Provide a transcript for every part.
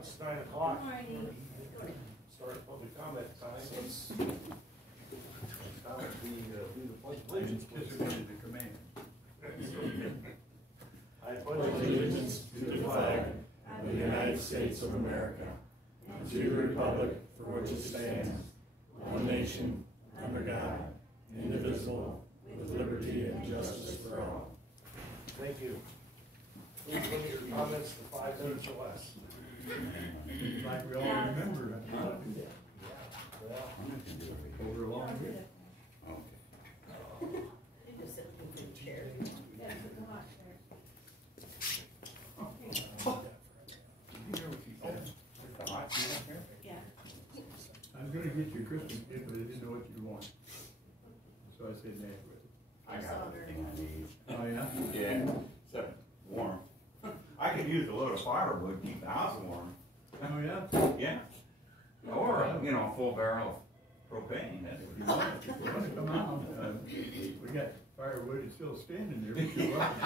It's 9 o'clock. Start public comment time. Let's do the pledge of allegiance. I pledge allegiance to the flag of the United States of America and to the republic for which it stands, one nation, under God, indivisible, with liberty and justice for all. Thank you. Please limit your comments to 5 minutes or less. Like we all remember that. Over a long week. You just sit in the chair. Yeah. I was gonna get you a Christmas gift, but I didn't know what you want. So I said, nah. I got everything I need. Oh, yeah? Yeah, except warm. I could use a load of firewood, keep the house warm. Oh, yeah? Yeah. Or, you know, a full barrel of propane. If you want to come out, we got firewood that's still standing there. But you're right,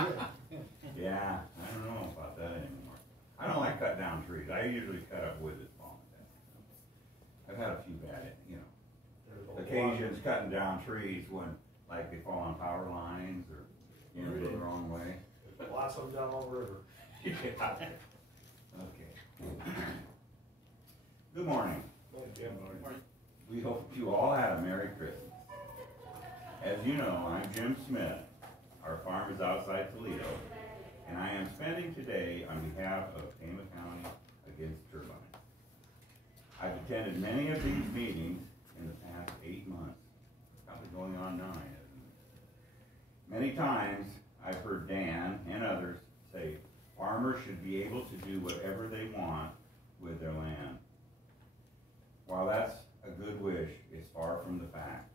yeah. Yeah, I don't know about that anymore. I don't like cut down trees. I usually cut up wood that's falling down. I've had a few bad, you know, occasions cutting down trees when, like, they fall on power lines or, you know, go the wrong way. Lots of them down on the river. Yeah. Okay. Good morning. We hope you all had a Merry Christmas. As you know, I'm Jim Smith. Our farm is outside Toledo, and I am spending today on behalf of Tama County Against Turbines. I've attended many of these meetings in the past 8 months, probably going on 9, isn't it? Many times I've heard Dan and others say farmers should be able to do whatever they want with their land. While that's a good wish, it's far from the fact.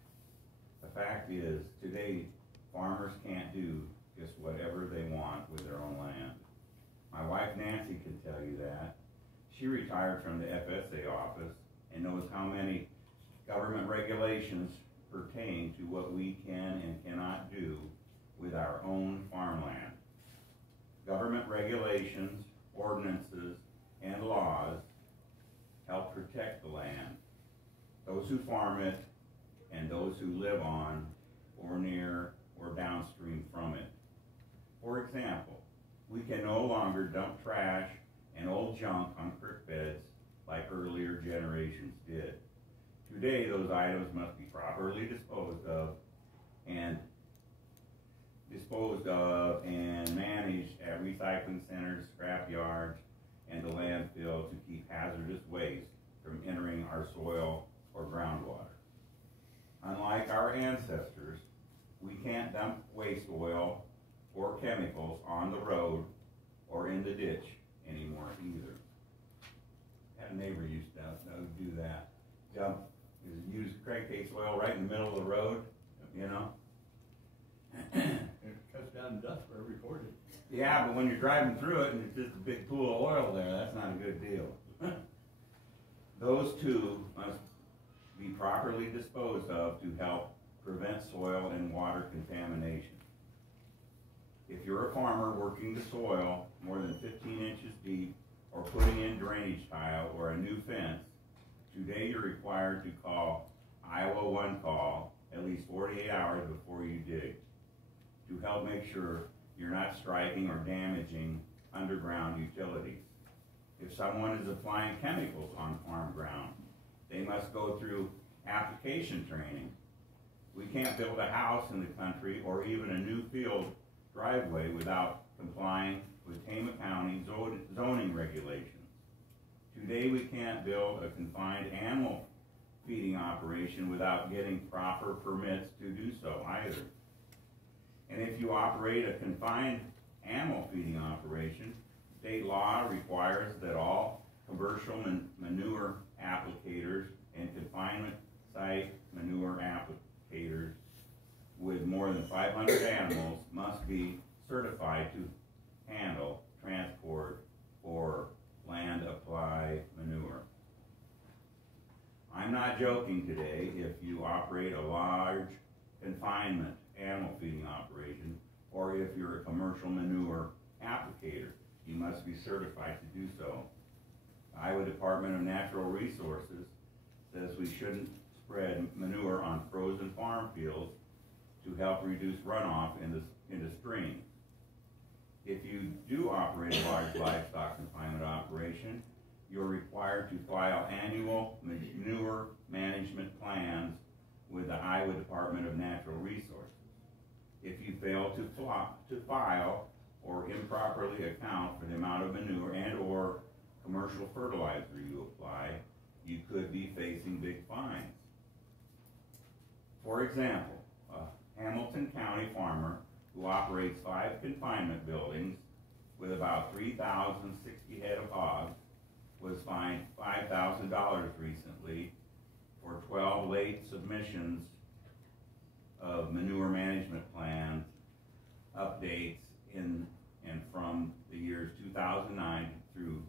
The fact is, today, farmers can't do just whatever they want with their own land. My wife Nancy can tell you that. She retired from the FSA office and knows how many government regulations pertain to what we can and cannot do with our own farmland. Government regulations, ordinances, and laws help protect the land, those who farm it, and those who live on or near or downstream from it. For example, we can no longer dump trash and old junk on creek beds like earlier generations did. Today, those items must be properly disposed of and managed at recycling centers, scrap yards, and the landfill to keep hazardous waste from entering our soil or groundwater. Unlike our ancestors, we can't dump waste oil or chemicals on the road or in the ditch anymore either. I had a neighbor used to do that. Use crankcase oil right in the middle of the road, you know. It cuts down dust for every quarter. Yeah, but when you're driving through it and it's just a big pool of oil there, that's not a good deal. Those two must be properly disposed of to help prevent soil and water contamination. If you're a farmer working the soil more than 15 inches deep or putting in drainage tile or a new fence, today you're required to call Iowa One Call at least 48 hours before you dig to help make sure you're not striking or damaging underground utilities. If someone is applying chemicals on farm ground, they must go through application training. We can't build a house in the country or even a new field driveway without complying with Tama County zoning regulations. Today we can't build a confined animal feeding operation without getting proper permits to do so either. And if you operate a confined animal feeding operation, state law requires that all commercial manure applicators and confinement site manure applicators with more than 500 animals must be certified to handle, transport, or land apply manure. I'm not joking today. If you operate a large confinement animal feeding operation, or if you're a commercial manure applicator, you must be certified to do so. The Iowa Department of Natural Resources says we shouldn't spread manure on frozen farm fields to help reduce runoff into streams. If you do operate a large livestock confinement operation, you're required to file annual manure management plans with the Iowa Department of Natural Resources. If you fail to file or improperly account for the amount of manure and or commercial fertilizer you apply, you could be facing big fines. For example, a Hamilton County farmer who operates 5 confinement buildings with about 3,060 head of hogs was fined $5,000 recently for 12 late submissions of manure management plans updates in and from the years 2009 through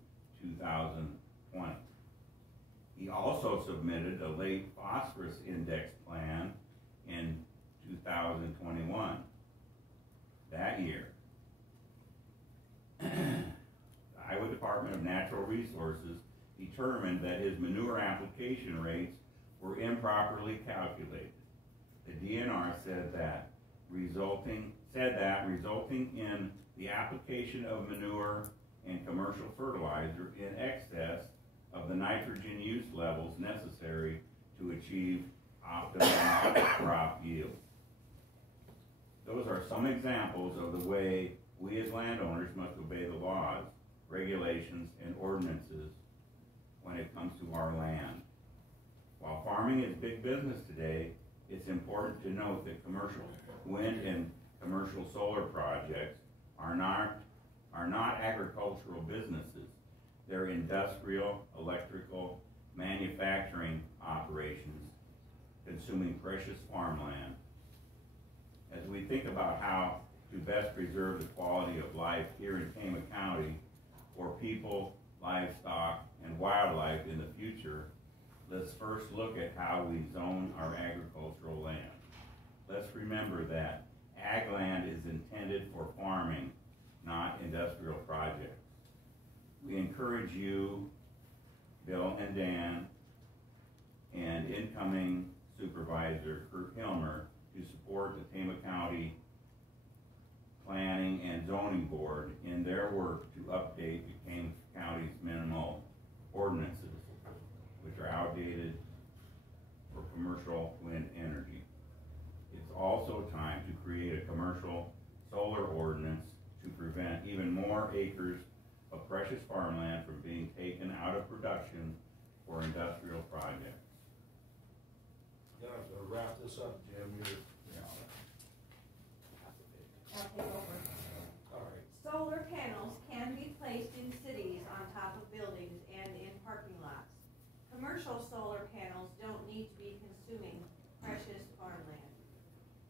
2020. He also submitted a late phosphorus index plan in 2021. That year, the Iowa Department of Natural Resources determined that his manure application rates were improperly calculated. The DNR said that resulting in the application of manure and commercial fertilizer in excess of the nitrogen use levels necessary to achieve optimum crop yield. Those are some examples of the way we as landowners must obey the laws, regulations, and ordinances when it comes to our land. While farming is big business today, it's important to note that commercial wind and commercial solar projects are not agricultural businesses. They're industrial, electrical, manufacturing operations consuming precious farmland. As we think about how to best preserve the quality of life here in Tama County for people, livestock, and wildlife in the future, let's first look at how we zone our agricultural land. Let's remember that ag land is intended for farming, not industrial projects. We encourage you, Bill and Dan, and incoming Supervisor Kurt Hilmer to support the Tama County Planning and Zoning Board in their work to update the Tama County's minimal ordinances, which are outdated for commercial wind energy. It's also time to create a commercial solar ordinance to prevent even more acres of precious farmland from being taken out of production for industrial projects. Gonna have to wrap this up, Jim. I'll take over. All right. Solar panels can be placed in cities on top of buildings and in parking lots. Commercial solar panels don't need to be consuming precious farmland.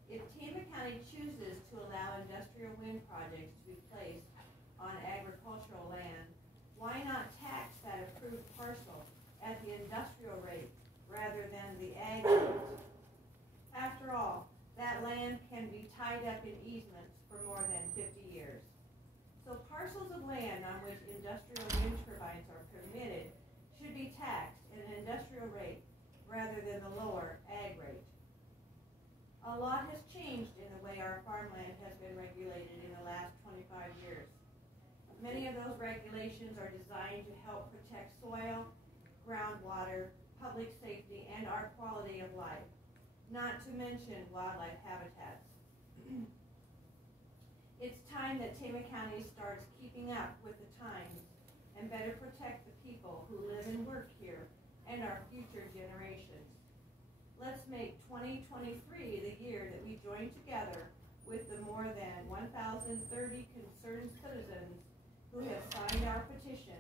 If Tama County chooses to allow industrial wind projects to be placed on agricultural land, why not tax that approved parcel at the industrial rate rather than the ag rate? After all, that land can be tied up in easements for more than 50 years. So parcels of land on which industrial wind turbines are permitted should be taxed at an industrial rate rather than the lower ag rate. A lot has changed in the way our farmland has been regulated in the last 25 years. Many of those regulations are designed to help protect soil, groundwater, public safety, and our quality of life, not to mention wildlife habitats. It's time that Tama County starts keeping up with the times and better protect the people who live and work here and our future generations. Let's make 2023 the year that we join together with the more than 1,030 concerned citizens who have signed our petition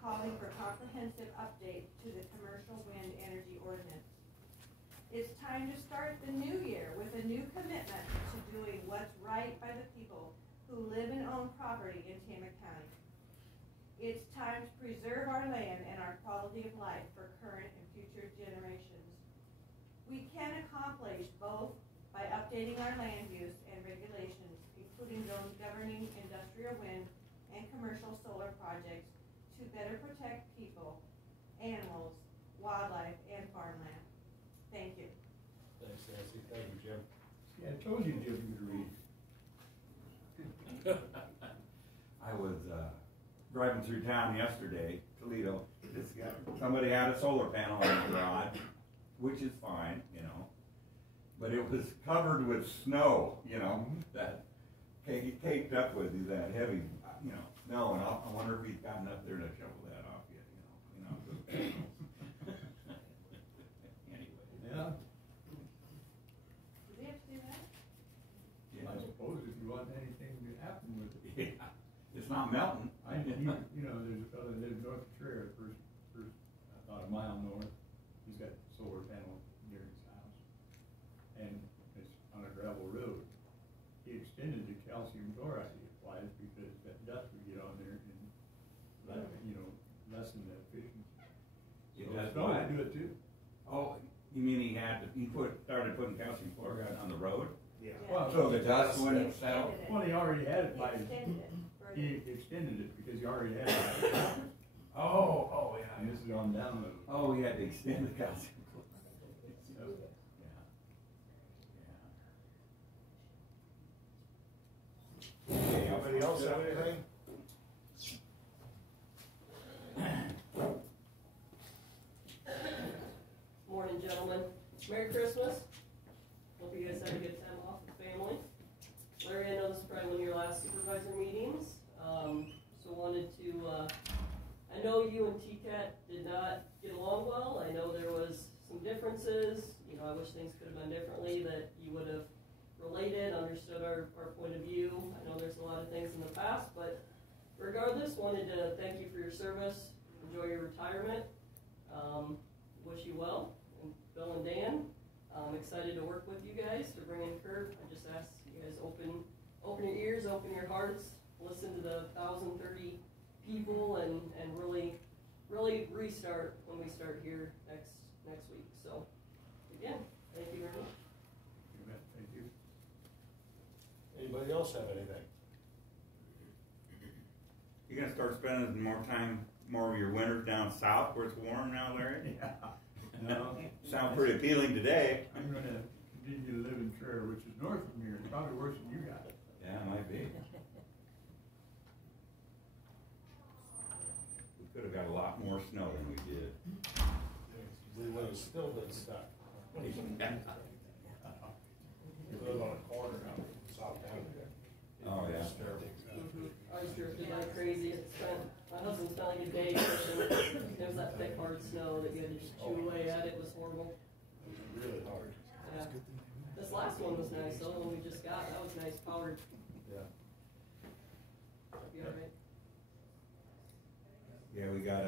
calling for comprehensive update to the commercial wind energy ordinance. It's time to start the new year with a new commitment to doing what's right by the people who live and own property in Tama County. It's time to preserve our land and our quality of life for current and future generations. We can accomplish both by updating our land use and regulations, including those governing industrial wind and commercial solar projects, to better protect people animals, wildlife, and farmland. Thank you. Thanks, Nancy. Thank you, Jim. See, I told you Jim could read. I was driving through town yesterday, Toledo. Somebody had a solar panel in the garage, which is fine, you know, but it was covered with snow, you know, that caked up with that heavy, you know, snow. And I wonder if he's gotten up there to shovel that off yet, you know, clean off those panels. Anyway. Yeah, Do we have to do that? I suppose if you want anything to happen with it. Yeah, it's not melting. You know, there's a fellow that lives north of Traer, first, about a mile north. He's got a solar panel near his house. And it's on a gravel road. He extended the calcium chloride he applies because that dust would get on there and, you know, lessen the efficiency. So That's snow why. would do it too. Oh, you mean he started putting calcium chloride on the road? Yeah. Well, So the dust He wouldn't extended settle? it. Well, he already had it He by, extended it further. he extended it because he already had it. Oh, yeah. And this has gone down a little. Oh, we had to extend the calcium chloride. So, Yeah. Anybody else have anything? Morning, gentlemen. Merry Christmas. Hope you guys had a good time off with family. Larry, I know this is probably one of your last supervisor meetings, so wanted to, I know you and TCAT did not get along well. I know there was some differences. You know, I wish things could have been differently, that you would have related, understood our point of view. I know there's a lot of things in the past, but regardless, wanted to thank you for your service. Enjoy your retirement. Wish you well. And Bill and Dan, I'm excited to work with you guys to bring in Kurt. I just ask you guys open your ears, open your hearts, listen to the 1,030 people, and really restart when we start here next week. So again, thank you very much. thank you. Anybody else have anything? You gonna start spending more of your winters down south where it's warm now, Larry? Yeah. No. Sound pretty appealing today. I'm gonna continue to live in Traer, which is north from here. It's probably worse than you got. Yeah, it might be. We could have got a lot more snow than we did. We would have still been stuck. We live on a corner out in South County. Oh, yeah. It's terrible. I was drifted like crazy. My husband spent like a day fishing. There was that thick, hard snow that you had to just chew away at. It was horrible. It was really hard. Yeah. This last one was nice, though. The one we just got, that was nice, powered. Yeah. That'd be all right. Yeah, we got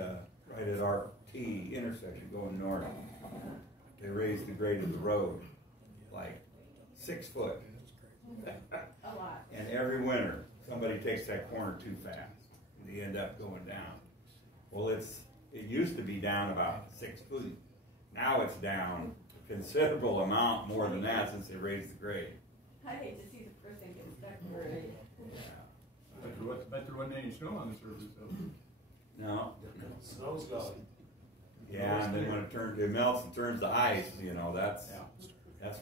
right at our T intersection going north. They raised the grade of the road like 6 foot. A lot. And every winter, somebody takes that corner too fast. They end up going down. Well, it used to be down about 6 feet. Now it's down a considerable amount more than that since they raised the grade. I hate to see the person get stuck. Right. Yeah. Bet there wasn't any snow on the surface though. No. Snow's gone. Yeah, and then when it melts and turns to ice, you know, that's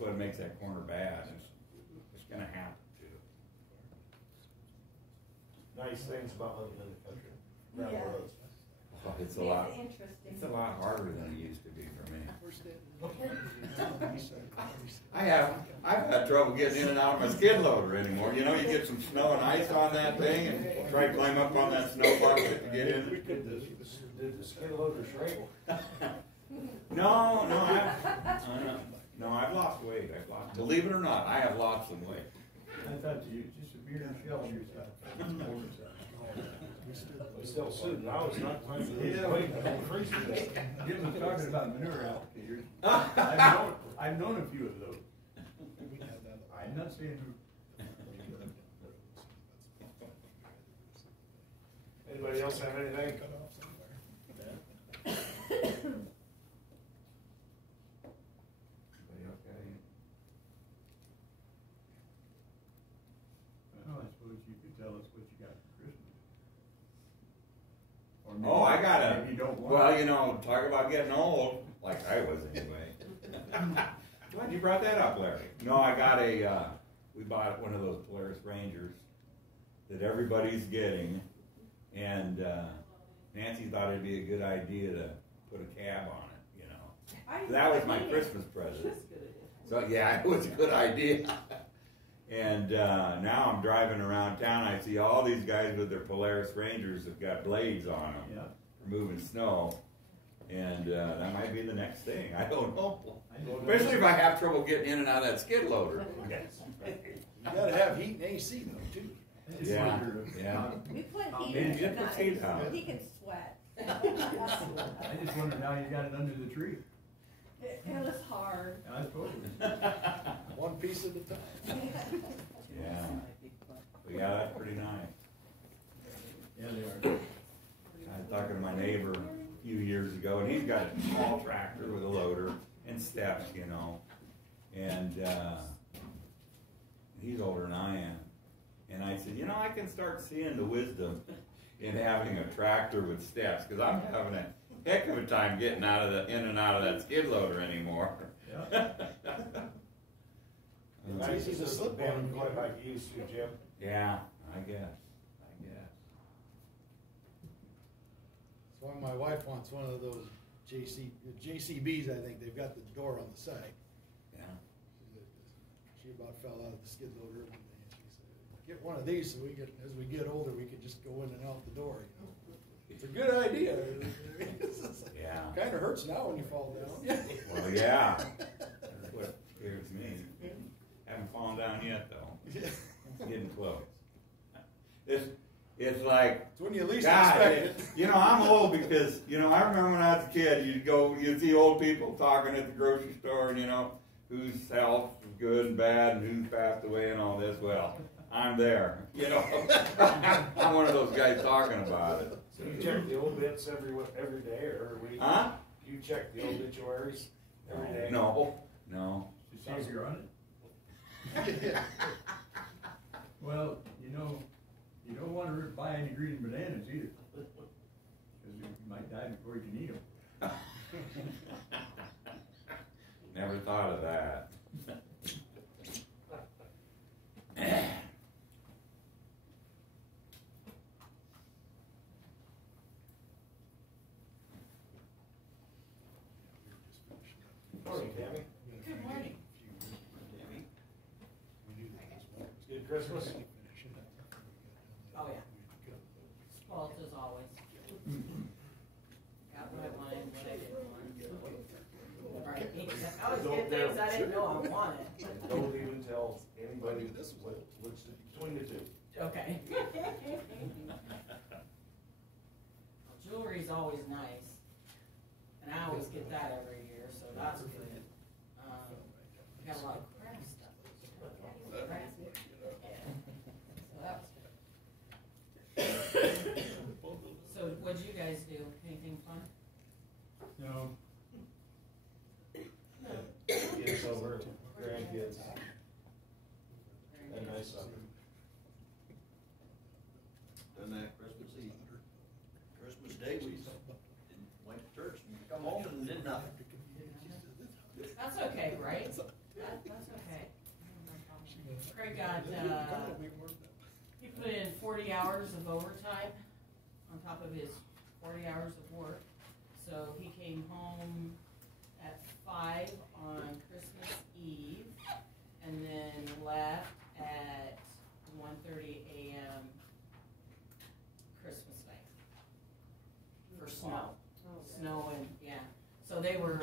what makes that corner bad. It's gonna happen too. Nice things about living in the country. Gravel Yeah. roads. Oh, it's a Makes lot. it interesting. It's a lot harder than it used to be for me. I've had trouble getting in and out of my skid loader anymore. You know, you get some snow and ice on that thing and try to climb up on that snow bucket to get in. Did the skid loader shrink? No, I've lost weight. Believe it or not, I have lost some weight. I thought you just a beer shell yourself. We still sued. Now it's not time to lose weight. I'm freezing today. Jim was talking about manure applicators. I've known a few of those. I'm not saying who. Anybody else have anything? Anybody else got any? Well, I suppose you could tell us what you got for Christmas. Or Oh, I got maybe you don't want Well, you know, talk about getting old, like I was anyway. Glad you brought that up, Larry. No, I got we bought one of those Polaris Rangers that everybody's getting, and Nancy thought it'd be a good idea to put a cab on it, you know. So that was my Christmas present. So yeah, it was a good idea. And now I'm driving around town, I see all these guys with their Polaris Rangers that got blades on them for moving snow. And that might be the next thing, I don't know. Especially if I have trouble getting in and out of that skid loader. You gotta have heat and AC though, too. Yeah. We put heat And in you put heat tonight, out. he can sweat. I just wondered how you got it under the tree. It was hard. I suppose. One piece at a time. Yeah. But yeah, that's pretty nice. Yeah, they are. I was talking to my neighbor a few years ago, and he's got a small tractor with a loader and steps, you know. And he's older than I am. And I said, you know, I can start seeing the wisdom in having a tractor with steps, because I'm having a heck of a time getting in and out of that skid loader anymore. Yeah. It's easy to slip on them quite like you used to, Jim. Yeah, I guess. That's why my wife wants one of those JCBs, I think. They've got the door on the side. Yeah. She about fell out of the skid loader one day, and she said, get one of these so as we get older, we can just go in and out the door, you know. It's a good idea. Yeah. Kind of hurts now when you fall down. Well, yeah. That's what scares me. Haven't fallen down yet, though. It's getting close. It's like, It's when you least God, expect it. you know, I'm old because, you know, I remember when I was a kid, you'd see old people talking at the grocery store, and, you know, whose health is good and bad and who's passed away and all this. Well, I'm there, you know. I'm one of those guys talking about it. So you check the obits every day or a week? Huh? You check the obituaries every day? No. You see if you're on it? Well, you know, you don't want to buy any green bananas either, because you might die before you can eat them. Never thought of that. Morning, Tammy. Good morning. Good Christmas. Oh, yeah. Spoiled as always. Got what I wanted, what I didn't want. Right. I always get things I didn't know I wanted. Don't even tell anybody which between the two. Okay. Jewelry's always nice, and I always get that every year, so that's good. Got a lot of craft stuff. Right? So that was good. So what'd you guys do? Anything fun? No. Kids over, grandkids, and nice supper. Done that Christmas Eve. Christmas Day, we went to church and come home and did nothing. That's okay, right? That's okay. Craig got, he put in 40 hours of overtime on top of his 40 hours of work. So he came home at 5 on Christmas Eve and then left at 1:30 a.m. Christmas night for snow. Snow and, yeah. So they were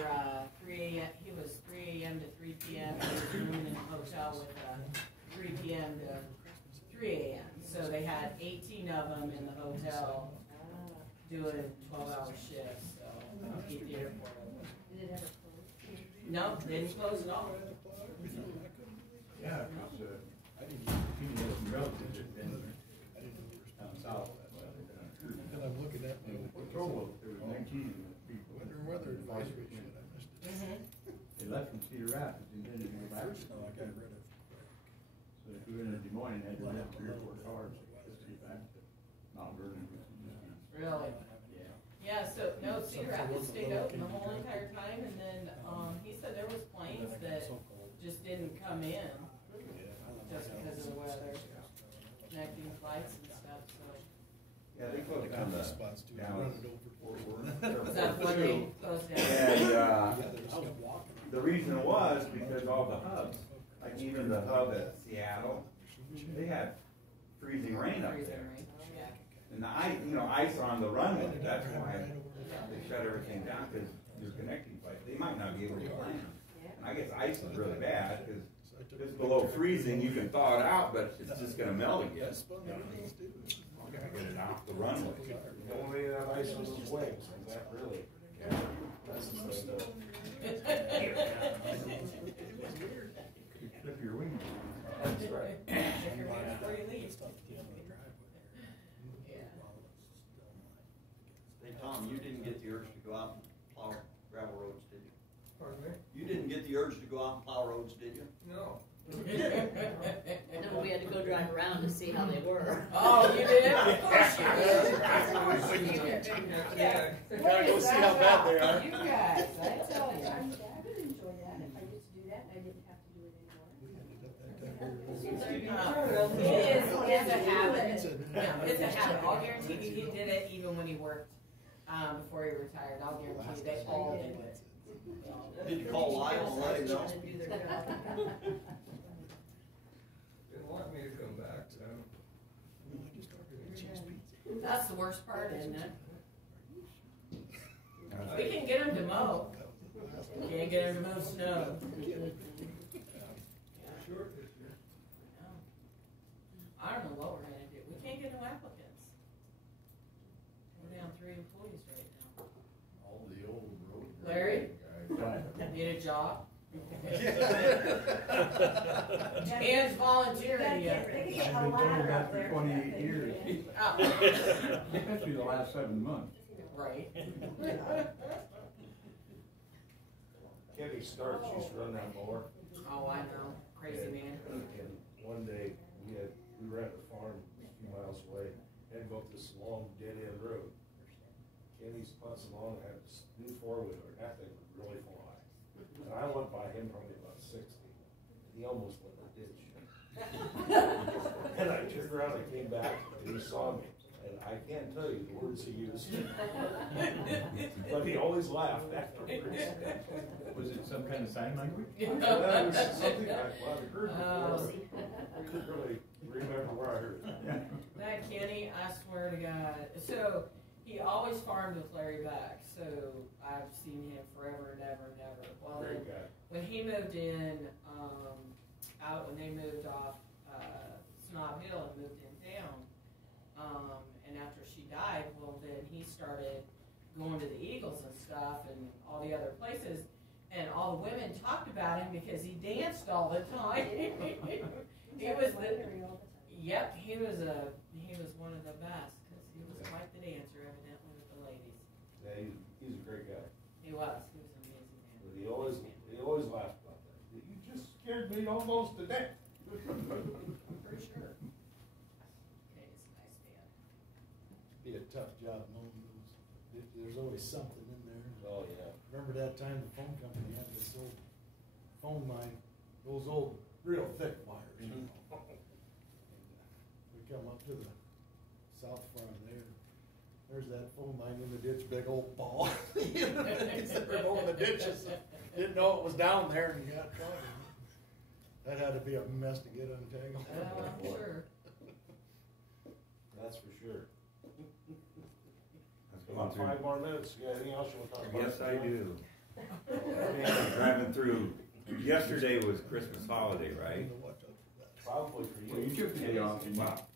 3 a.m., he was 3 a.m. to 3 p.m. He was rooming in the hotel with 3 p.m. to 3 a.m. So they had 18 of them in the hotel doing 12-hour shifts. So he did it for them. Did it ever close? No, didn't close at all. Yeah, because he has some relatives that been down south. That's why they've been on a cruise. And I'm looking at my Total, there was 19 people. winter weather advisory shit, I missed it. They left from Cedar Rapids and then they go back. No, I got rid of. So if we were in Des Moines, had to have 3 or 4 cars to get back to Mount Vernon. Really? Yeah. Yeah, so, no, Cedar Rapids stayed open the whole entire time, and then, he said there was planes that just didn't come in, just because of the weather, connecting flights and stuff, so. Yeah, they closed down the, spots too. down. Run it over Fort Worth. Is that what they closed down? And, Yeah, they just kept walking. the reason was because all the hubs, like even the hub at Seattle, they had freezing rain up Freezing there. rain, yeah. And the ice, ice on the runway, that's why they shut everything down, because your connecting flights, they might not be able to land. And I guess ice is really bad, because if it's below freezing, you can thaw it out, but it's just gonna melt again. You gotta get it off the runway. Only that ice on those wings, and that really, that's the thing though. You clip your wings. That's right. Check your hands before you leave. Hey, Tom, you didn't get the urge to go out and plow gravel roads, did you? Pardon me? You didn't get the urge to go out and plow roads, did you? No. No, we had to go drive around to see how they were. Oh, you did? Of course you did. Of course you did. Yeah. Gotta go see how bad they are. You guys, I tell you. I would enjoy that if I used to do that and I didn't have to do it anymore. It's a habit. No, it's a habit. I'll guarantee you he did it even when he worked, before he retired. I'll guarantee you they all did it. Did you call Lyle and let him know? Didn't want me to come back, so. That's the worst part, isn't it? We can get him to mow. Can't get him to mow snow. I don't know what we're gonna do. We can't get no applicants. We're down 3 employees right now. All the old road. Larry? Need a job? Dan's volunteering yet. They I've get been a told ladder that up for there. 28 years, Oh, especially the last 7 months. right. Kenny Starks used to run that mower. Oh, I know. Crazy man. And one day, we were at the farm a few miles away, and go up this long dead end road. Kenny's putzing along, had this new four-wheeler, and that thing would really fly. And I went by him probably about 60, and he almost went in the ditch. And I turned around and came back, and he saw me, and I can't tell you the words he used. But he always laughed afterwards. Was it some kind of sign language? That was something I've heard before. I couldn't really remember where I heard it. That Kenny, I swear to God. So he always farmed with Larry Buck. So I've seen him forever and ever and ever. Well, then, Great guy. when he moved in, out when they moved off Snob Hill and moved in town, and after she died, well then he started going to the Eagles and stuff and all the other places, and all the women talked about him because he danced all the time. He was yep, he was one of the best because he was quite the dancer evidently with the ladies. Yeah, he's a great guy. He was an amazing man. But he always laughed about that. You just scared me almost to death. For sure. Okay, it's a nice man. Be a tough job mowing those. There's always something in there. Oh, yeah. Remember that time the phone company had this old phone line, those old real thick wires. You know? We come up to the south front there. There's that phone line in the ditch, big old ball. They're over the ditches. Didn't know it was down there and you got caught. That had to be a mess to get untangled. I'm sure. That's for sure. About 5 more minutes. You got anything else you want to talk about? Yes, I do. Driving through, yesterday was Christmas holiday, right? Probably for Well, you. you took the day off, didn't you? Wow.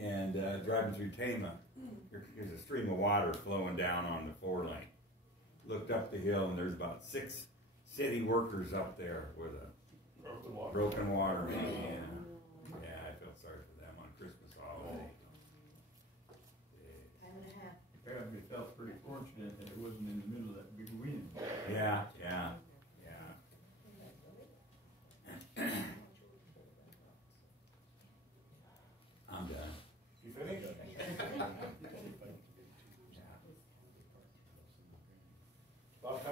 And driving through Tama, there's a stream of water flowing down on the 4-lane. Looked up the hill and there's about 6 city workers up there with a broken water main. Yeah, I felt sorry for them on Christmas holiday. Apparently felt pretty fortunate that it wasn't in the middle of that big wind. Yeah. I'm done. You finished?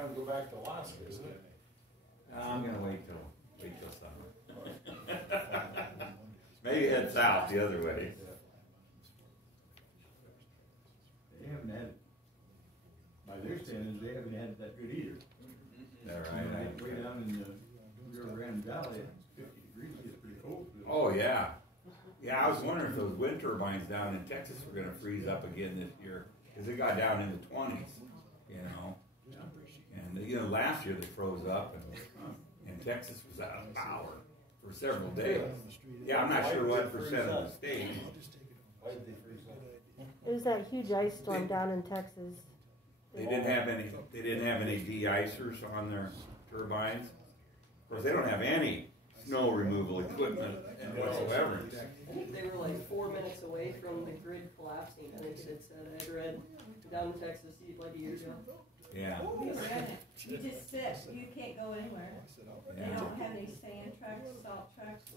time to go back to Alaska, isn't it? I'm gonna wait till summer. Maybe head south the other way. They haven't had, by their standards, they haven't had that good either. All right. Way down in the Rio Grande Valley, it's 50 degrees, it's pretty cold. Oh, yeah. Yeah, I was wondering if those wind turbines down in Texas were gonna freeze up again this year, cause it got down in the 20s, you know? And, you know, last year they froze up and Texas was out of power for several days. Yeah, I'm not sure what percent of the state. Why did they freeze up? It was that huge ice storm down in Texas. They didn't have any de-icers on their turbines. Of course, they don't have any snow removal equipment whatsoever. I think they were like 4 minutes away from the grid collapsing, I think it said. I had read down in Texas like a year ago. Yeah. You just sit, you can't go anywhere. They Yeah. don't have any sand trucks, salt trucks.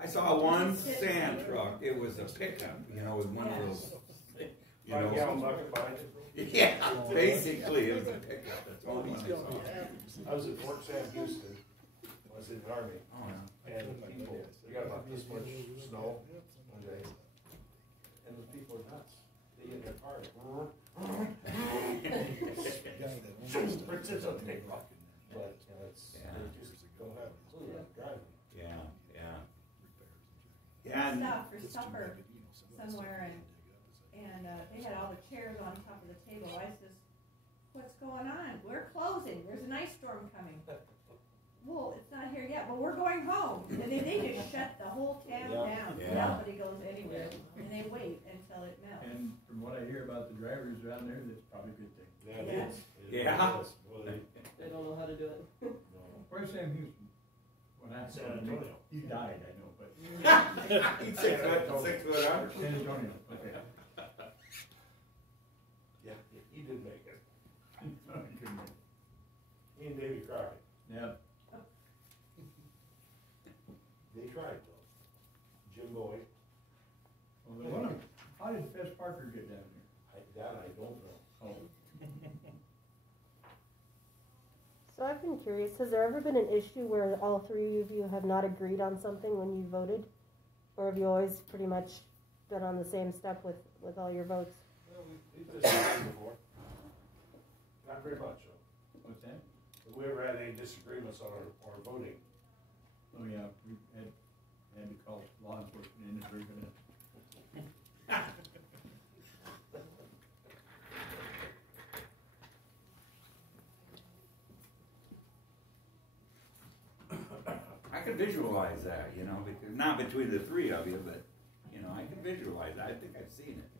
I saw one sand truck. It was a pickup, you know, with one of those, you know. 5 gallon bucket behind it. Yeah, basically, it was a pickup. That's all I saw. I was at Fort Sam Houston, I was in the Army, Oh, yeah. and the people, they got about this much snow one day, and the people are nuts. They get in their car, Brits is a big rock, but it's, they just don't have a clue about driving. Yeah. Yeah, and Stopped for supper somewhere and they had all the chairs on top of the table. I says, what's going on? We're closing. There's an ice storm coming. Well, it's not here yet, but we're going home. And they just shut the whole town down. Yeah. Nobody goes anywhere. And they wait until it melts. And from what I hear about the drivers down there, that's probably a good thing. Yeah, it is. Yeah. Well, They don't know how to do it. Where's Sam Houston? When I San Antonio. He died, I know, but. He's 6 foot under. San Antonio, okay. Yeah, he did make it. Couldn't make He and Davy Crockett. it. Yeah. They tried though. Jim Boyd. Well, the one, how did Fess Parker get down here? I don't know. Oh, So I've been curious, has there ever been an issue where all three of you have not agreed on something when you voted? Or have you always pretty much been on the same step with all your votes? Well, we've been disagreeing before. Not very much, though. what's that? Have we ever had any disagreements on our voting? Oh, yeah, we had to call law enforcement in if they're gonna. I could visualize that, you know, because not between the three of you, but, you know, I can visualize that. I think I've seen it.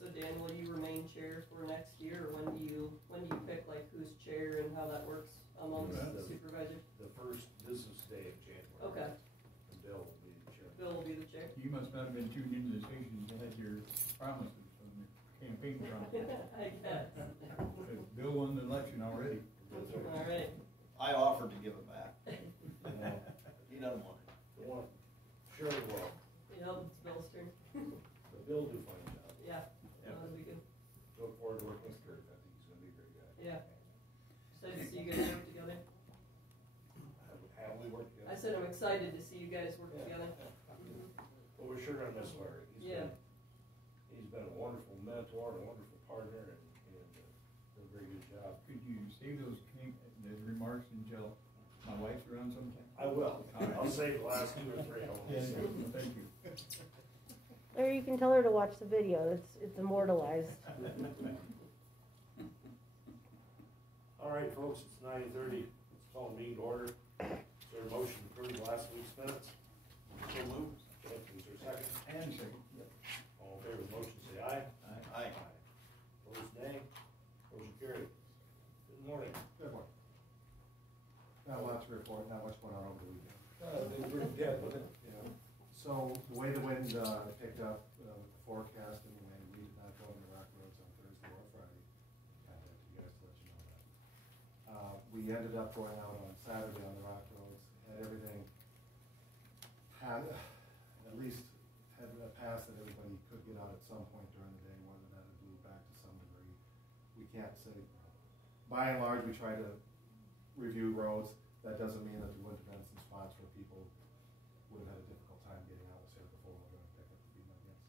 So Dan, will you remain chair for next year, or when do you pick like who's chair and how that works amongst the supervisors? The first business day of January. Okay, And Bill will be the chair. Bill will be the chair. You must not have been tuned into the station to have your promises on your campaign promises. I guess. Because Bill won the election already. All right. I offered to give it back. He doesn't want it. The one, sure will, Yep, it's Bill's turn. but Bill will do a fine job. Yeah, that'll be good. Look forward to working with Kurt. I think he's gonna be a great guy. Yeah. Excited to see you guys work together. Have we worked I together? said I'm excited to see you guys work together. Well, we're sure gonna miss Larry. He's been a wonderful mentor, and a wonderful partner, and done a very good job. Could you save those remarks until my wife's around sometime? I will. I'll save the last 2 or 3. I won't Yeah, say. thank you. Or you can tell her to watch the video, it's immortalized. All right, folks, it's 9:30. Let's call the meeting to order. Is there a motion to approve last week's minutes? So moved. Okay, is there a second? And second. All in favor of the motion, say aye. Aye. Opposed, nay. Motion carried. Good morning. Good morning. Not much to report, not much going on over the weekend. They were pretty dead, wasn't it? Yeah. So the way the wind picked up, the forecast and the wind, we did not go into rock roads on Thursday or Friday. Contacted you guys to let you know that. we ended up going out on Saturday on the rock roads, had everything had, at least had a pass that everybody could get out at some point during the day, whether that had blew back to some degree. We can't say, by and large, we try to review roads. That doesn't mean that there wouldn't have been some spots where people would have had a difficult time getting out, was here before we're going to pick up the feed nuggets.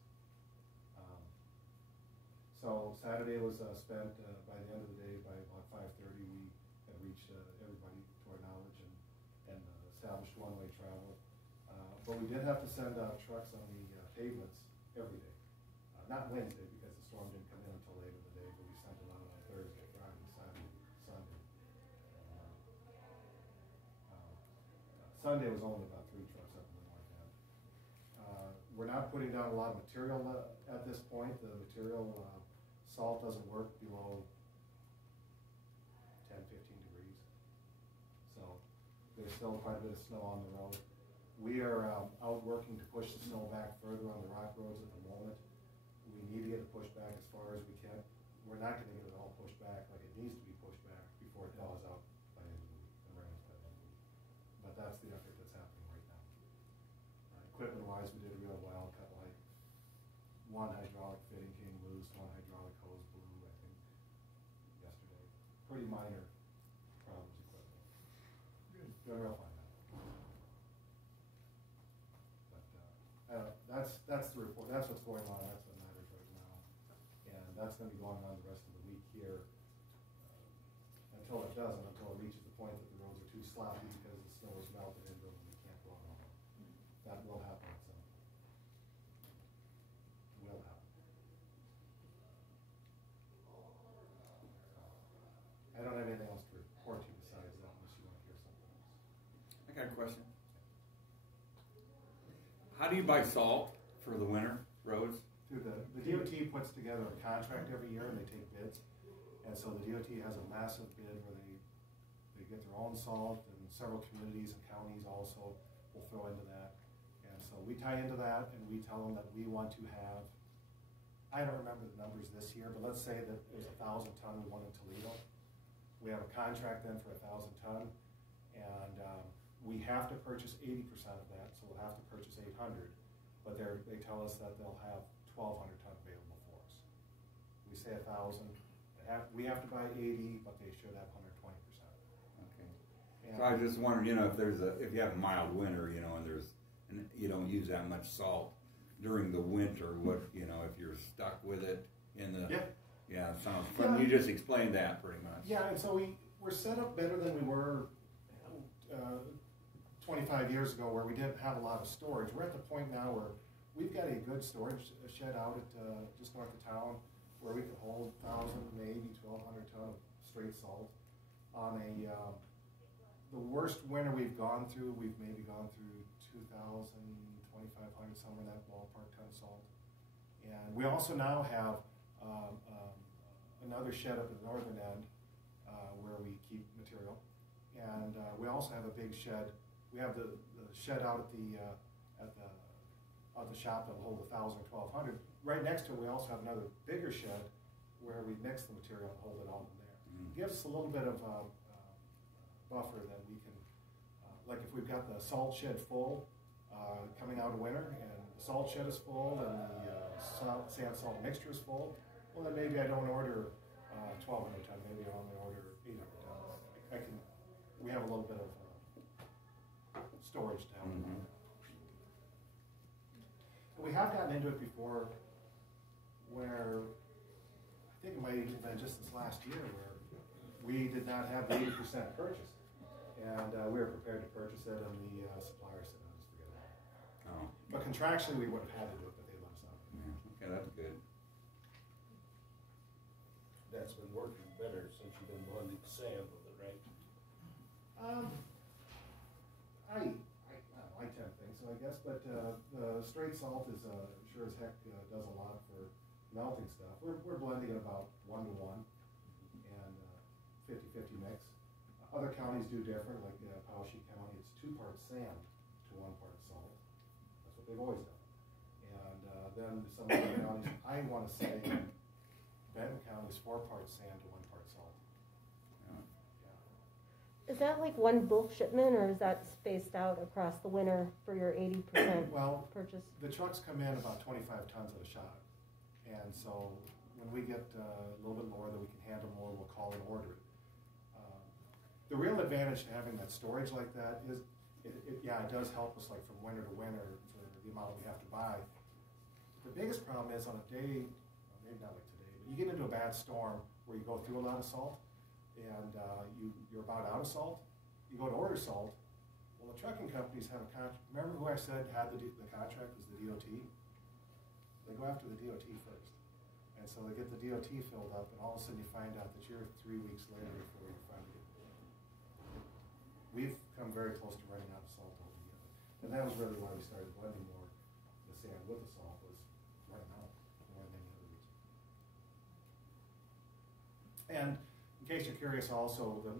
So Saturday was spent, by the end of the day, by about 5:30, we had reached everybody to our knowledge and established one-way travel. But we did have to send out trucks on the pavements every day. Not Wednesday because the storm didn't come in until later in the day, but we sent them out on Thursday, Friday, Saturday, Sunday. Sunday was only about 3 trucks up in the north end. We're not putting down a lot of material at this point. The material salt doesn't work below 10, 15 degrees. So there's still quite a bit of snow on the road. We are out working to push the snow back further on the rock roads at the moment. We need to get it pushed back as far as we can. We're not going to get it all pushed back like it needs to be pushed back before it thaws out by the end of the week, and rains by the end of the week. But that's the effort that's happening right now. Equipment-wise, we did real well. Cut like 1 hydraulic fitting came loose, 1 hydraulic hose blew, I think, yesterday. Pretty minor problems equipment. Doing real fine. That's the report. That's what's going on. That's what matters right now, and that's going to be going on the rest of the week here until it doesn't. Until it reaches the point that the roads are too sloppy because the snow is melted into them and we can't go on. That will happen at some point. Will happen. I don't have anything else to report to you besides that, unless you want to hear something else. I got a question. How do you buy salt for the winter roads? Through the DOT puts together a contract every year and they take bids. And so the DOT has a massive bid where they get their own salt, and several communities and counties also will throw into that. And so we tie into that and we tell them that we want to have, I don't remember the numbers this year, but let's say that there's 1,000 ton we want in Toledo. We have a contract then for 1,000 ton, and we have to purchase 80% of that, so we'll have to purchase 800. But they tell us that they'll have 1,200 ton available for us. We say 1,000. We have to buy 80, but they should have 120%. Okay. And so I was just wondering, if you have a mild winter, and you don't use that much salt during the winter, what, if you're stuck with it in the. Yeah, it sounds fun. You just explained that pretty much. Yeah, and so we're set up better than we were 25 years ago, where we didn't have a lot of storage. We're at the point now where we've got a good storage shed out at just north of town, where we can hold 1,000, maybe 1,200 ton of straight salt. On the worst winter we've gone through, we've maybe gone through 2,000, 2,500, somewhere in that ballpark ton salt. And we also now have another shed up at the northern end where we keep material, and we also have a big shed. We have the shed out at the shop that'll hold 1,000 or 1,200. Right next to it, we also have another bigger shed where we mix the material and hold it all in there. It gives us a little bit of buffer that we can, like if we've got the salt shed full coming out of winter, and the salt shed is full and the sand salt mixture is full, well then maybe I don't order 1,200 ton, maybe I only order 800 ton. We have a little bit of storage down there. We have gotten into it before where, I think it might have been just this last year, where we did not have the 80% purchase. And we were prepared to purchase it, and the supplier said, no, just forget it. Oh. But contractually, we would have had to do it, but they let us know. Yeah. Okay, that's good. That's been working better since you've been blending sand with it, right? I tend to think so, I guess, but the straight salt is sure as heck does a lot for melting stuff. We're blending it about 1 to 1 and 50-50 mix. Other counties do different, like Powashik County, it's 2 parts sand to 1 part salt. That's what they've always done. And then some other counties, I want to say Benton County is 4 parts sand to 1 part salt. Yeah. Is that like one bulk shipment, or is that spaced out across the winter for your 80% Well, purchase? the trucks come in about 25 tons at a shot. And so when we get a little bit more that we can handle more, we'll call and order it. The real advantage to having that storage like that is, it does help us like from winter to winter for the amount we have to buy. The biggest problem is on a day, well, maybe not like today, but you get into a bad storm where you go through a lot of salt and you're about out of salt. You go to order salt. Well, the trucking companies have a contract. Remember who I said had the contract was the DOT? They go after the DOT first. And so they get the DOT filled up, and all of a sudden you find out that you're 3 weeks later before you finally get it. We've come very close to running out of salt altogether. And that was really why we started blending more the sand with the salt, was right now, more than any other reason. And in case you're curious also, the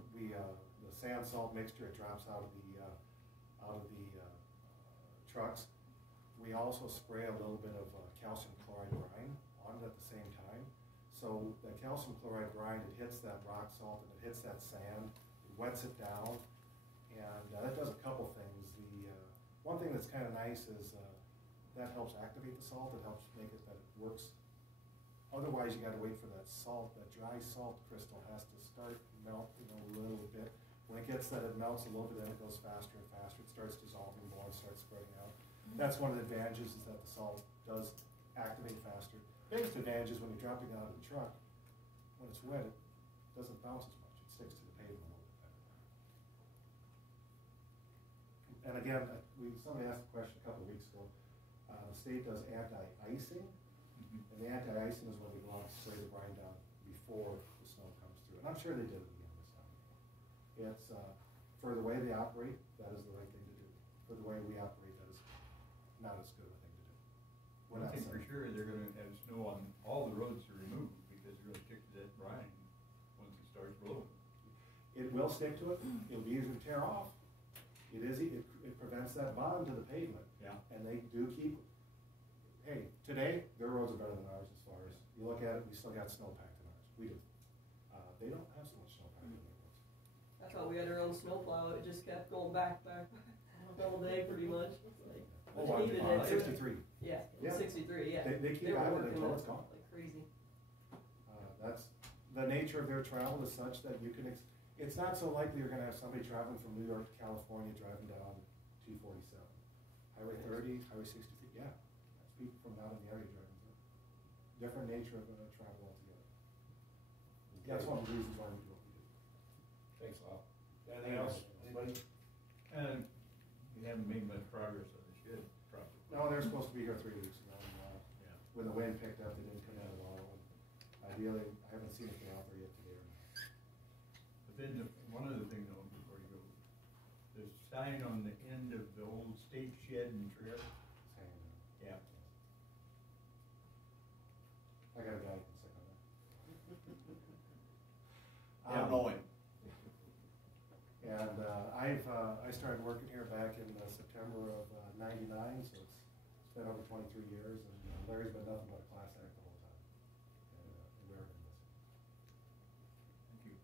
sand salt mixture, it drops out of the trucks. We also spray a little bit of calcium chloride brine on it at the same time. So the calcium chloride brine, it hits that rock salt and it hits that sand, it wets it down, and that does a couple things. One thing that's kind of nice is that helps activate the salt. It helps make it that it works. Otherwise, you got to wait for that salt, that dry salt crystal has to start melting a little bit. When it gets that, it melts a little bit, then it goes faster and faster. It starts dissolving more and starts spreading out. That's one of the advantages, is that the salt does activate faster. Biggest advantage is when you're dropping it out of the truck, when it's wet, it doesn't bounce as much. It sticks to the pavement a little bit better. And again, somebody asked a question a couple of weeks ago. The state does anti-icing, and the anti-icing is when we go out and spray the brine down before the snow comes through. And I'm sure they did it again this time. It's, for the way they operate, that is the right thing to do. For the way we operate, that is not as good a thing to do. One thing for sure, they're gonna have snow on all the roads to remove, because they're gonna stick to that brine once it starts rolling. It will stick to it. It'll be easy to tear off. It prevents that bond to the pavement. Yeah. And they do keep, hey, today, their roads are better than ours as far as, you look at it, we still got snow packed in ours. We do. They don't have so much snow packed in their roads. I thought we had our own snowplow, it just kept going back all day pretty much. Like, Oh, on 63. Yeah, Yeah. 63, yeah. They keep were at it working until it's gone. like crazy. That's, the nature of their travel is such that you can, it's not so likely you're gonna have somebody traveling from New York to California driving down 247. Highway 30, Highway 63, yeah. That's people from down in the area driving through. Different nature of travel altogether. That's one of the reasons why we do what we do. Thanks, Al. Anything else? Anybody? And we haven't made much progress on the shed project. No, they're supposed to be here 3 weeks ago. Yeah. When the wind picked up, they didn't come in at all. And ideally, I haven't seen anything out there yet today or not. But then, one other thing though, before you go, the sign on the end of the old state shed and trailer. It's hanging there. Yeah. I got a guy who can stick on that. Yeah, knowing. And I started working here back in September of '99, so it's been over 23 years, and Larry's been nothing but a class act the whole time. And we're going to miss him. Thank you.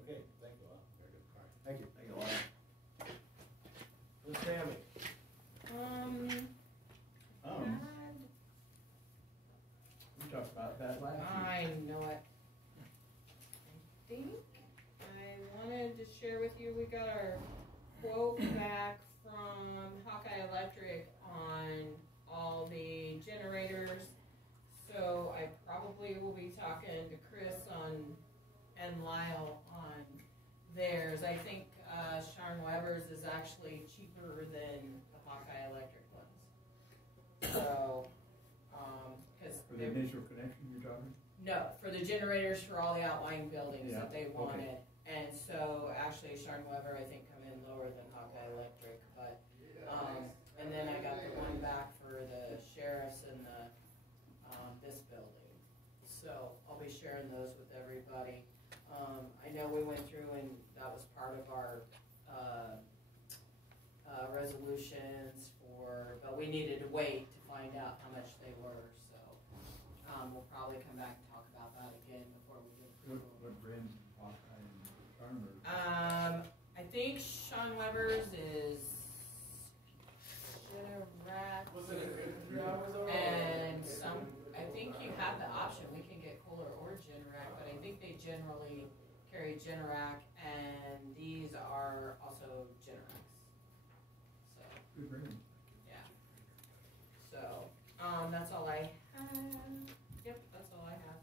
Okay, thank you, Al. Very good. All right, thank you. Thank you, Lonnie. Ms. Tammy? We talked about that last week. I know it. I think I wanted to share with you, we got our quote back from Hawkeye Electric on all the generators. So I probably will be talking to Chris and Lyle on theirs. I think Sharn Weber's is actually cheaper than the Hawkeye Electric ones. So, because For the initial connection you're talking? no, for the generators for all the outlying buildings Yeah, that they okay. wanted. And so actually Sharn Weber, I think, come in lower than Hawkeye Electric, but, and then I got the one back for the sheriff's and the, this building. So I'll be sharing those with everybody. I know we went through and that was part of our, resolutions but we needed to wait to find out how much they were, so, we'll probably come back and talk about that again before we get approval. What brands of Hawkeye and Charmer Sean Weber's is Generac. And some, I think you have the option, we can get Kohler or Generac, but I think they generally carry Generac, and these are also Generacs. So, Good ring. yeah. So, that's all I have. Yep, that's all I have.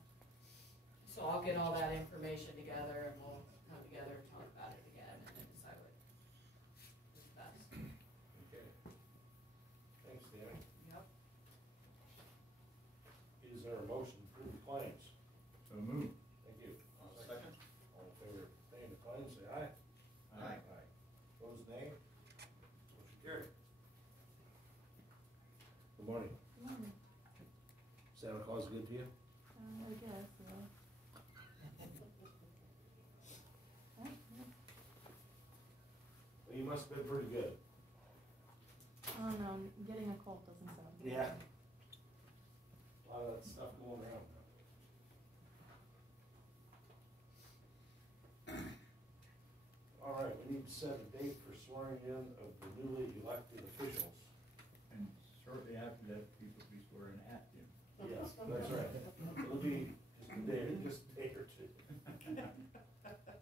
So I'll get all that information together and we'll come together and talk about it again and then decide what is best. Okay. Thanks, Danny. Yep. Is there a motion to approve the claims? So move. Thank you. Second. All in favor of paying the claims, say aye. Aye. Opposed, nay. Motion carried. Good morning. Santa Claus good to you? I guess, yeah. Well, you must have been pretty good. Oh no, getting a cold doesn't sound good. Yeah. A lot of that stuff going around now. All right, we need to set a date for swearing in of the newly elected officials. And shortly after that, people will be swearing at you. Yes, that's right. It'll be just a day or two.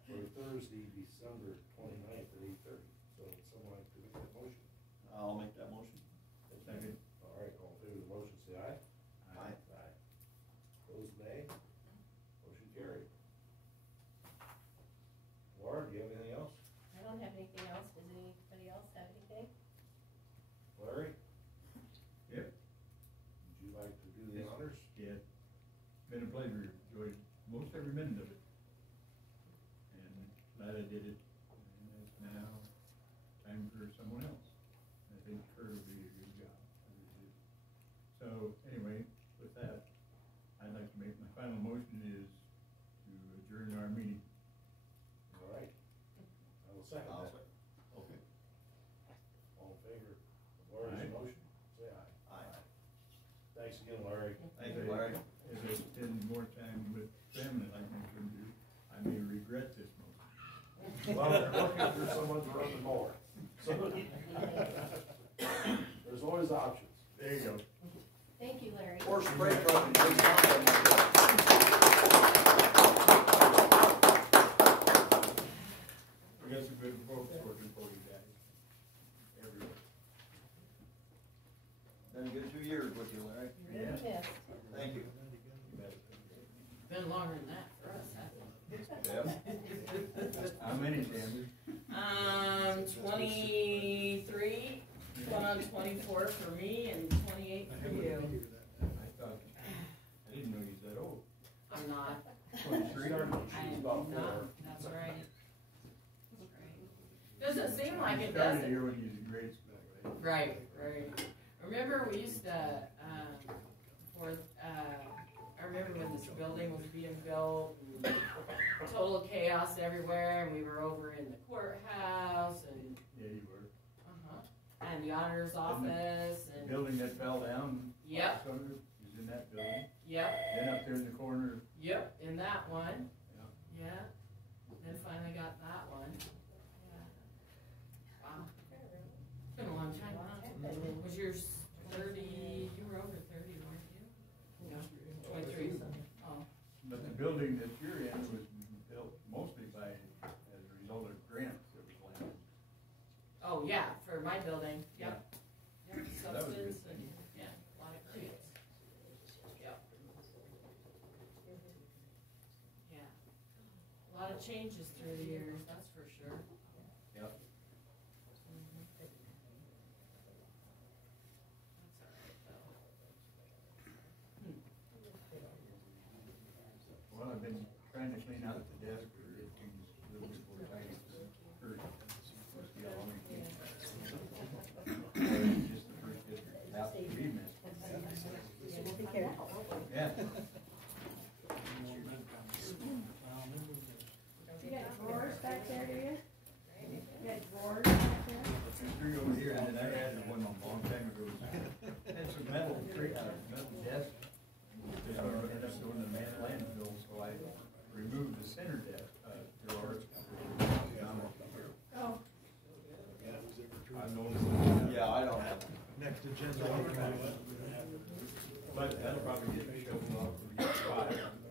For Thursday, December 29th at 8:30. So someone like to make that motion. I'll make that motion. Second. All right, all in favor of the motion, say aye. Aye. Aye. Opposed, nay. Motion carried. Laura, do you have anything else? I don't have anything else. Does anybody else have anything? Larry, Yep. would you like to do the honors? Yeah. Been a pleasure. Enjoyed most every minute of it. And glad I did it. And it's now time for someone else. I think Kurt will do a good job. I really do. So anyway, with that, I'd like to make my final motion is to adjourn our meeting. All right. I will second I'll that. second. Okay. All in favor of Larry's Aye. motion, say aye. Aye. Thanks again, Larry. Thank you, Larry. As I spend more time with family like I can do, I may regret this motion. Well, they're looking for someone to run the mower. So, there's always options. There you go. Thank you, Larry. Or spray truck and take down. We got some good folks working for you guys. Everywhere. Been a good 2 years with you, Larry. You're really missed. Thank you. You bet. Been longer than that for us, hasn't Yep. How many, Sandy? it? 23, going on 24 for me and 28 for you. I thought, I didn't know you was that old. I'm not. 23? I'm about not. four. That's right. Doesn't seem like it, does Started it? here when you was in grade school, right? Right. Remember we used to, I remember when this building was being built, and total chaos everywhere, and we were over in the courthouse, and, Yeah, you were. and the auditor's office, The and, building that fell down. Yep. Was in that building. yep, Then up there in the corner. yep, in that one, Yeah. yeah. Then finally got that one. Yeah. Wow. It's been a long time, huh? Was yours 30, you were over 30, weren't you? No, 23. Oh, But the building that you're in was built mostly by, as a result of grants that was landed. oh, yeah, for my building, yep. Yep, That was good. substance and, yeah, a lot of grants. Yep. Yeah. A lot of changes through the years, that's for sure. Yep. Mhm. That's all right, though. Well, I've been trying to clean out the desk for things a little bit more time. First, see how long it takes. Just the first district, half the remit. Be careful. Yeah. You got drawers back there, do you? You got drawers back there? Three over here, and then I added one a long time ago. Had some metal desk. Just gonna end up doing the landfill, so I removed the center desk, drawer. Oh. probably get me shoving off for year 5.